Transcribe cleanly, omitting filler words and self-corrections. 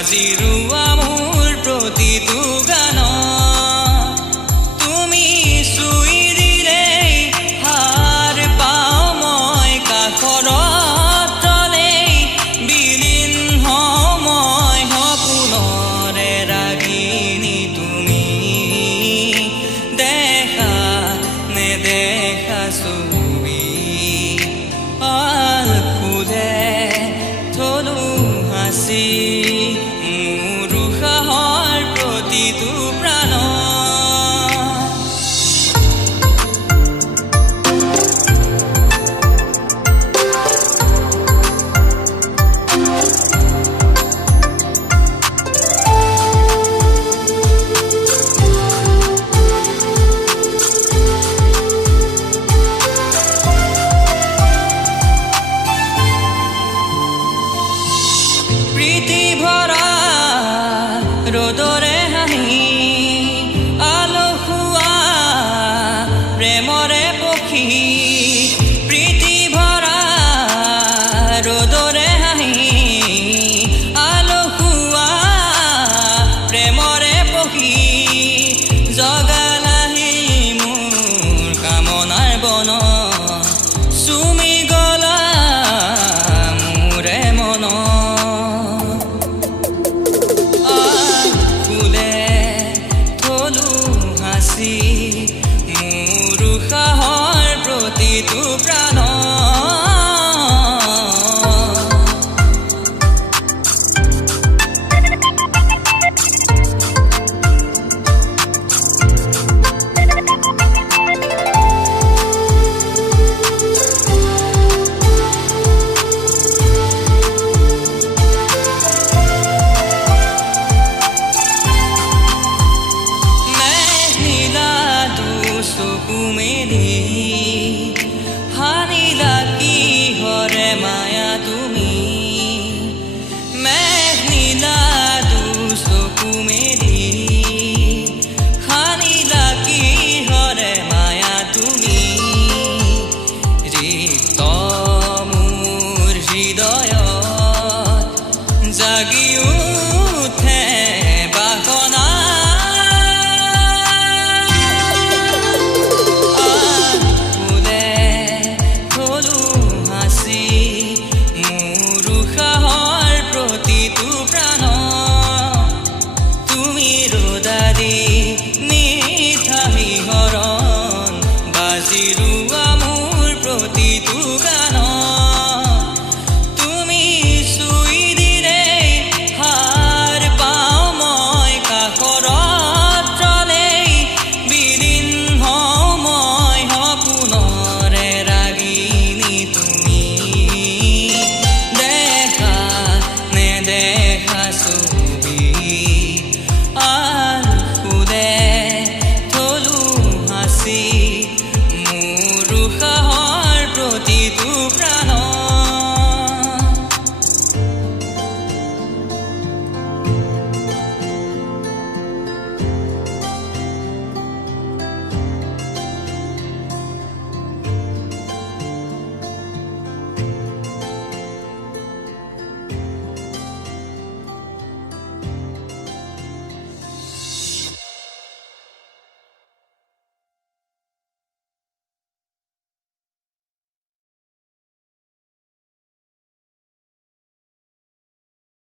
বাজিৰুৱা মোৰ প্ৰতিটো গান তুমি চুই দিলেই হাৰ পাওঁ মই কাষৰত তলেই বিলীন হওঁ মই সপোনৰে ৰাগিনী তুমি দেখা নেদেখা ছবি ফুলে থলো হাসি মোৰ উশাহৰ প্ৰতিটো প্ৰাণ প্ৰীতি ভৰা ৰ'দৰে হাঁহি আলসুৱা প্ৰেমৰে পক্ষী প্ৰীতি ভৰা ৰ'দৰে হাঁহি আলসুৱা প্ৰেমৰে পক্ষী জগালাহি মোৰ কামনাৰ বন চুমি গলা মোৰে মন মোৰ উশাহৰ প্ৰতিটো প্ৰাণ হানিলা কিহৰে মায়া তুমি মেঘ নীলা চকু মেলি হানিলা কিহৰে মায়া তুমি ৰিক্ত মোৰ হৃদয়ত জাগি উঠে বাসনা বাজিৰুৱা মোৰ প্ৰতিটো গান তুমি চুই দিলেই হাৰ পাওঁ মই কাষৰত তলেই বিলীন হওঁ মই সপোনৰে ৰাগিনী তুমি দেখা নেদেখা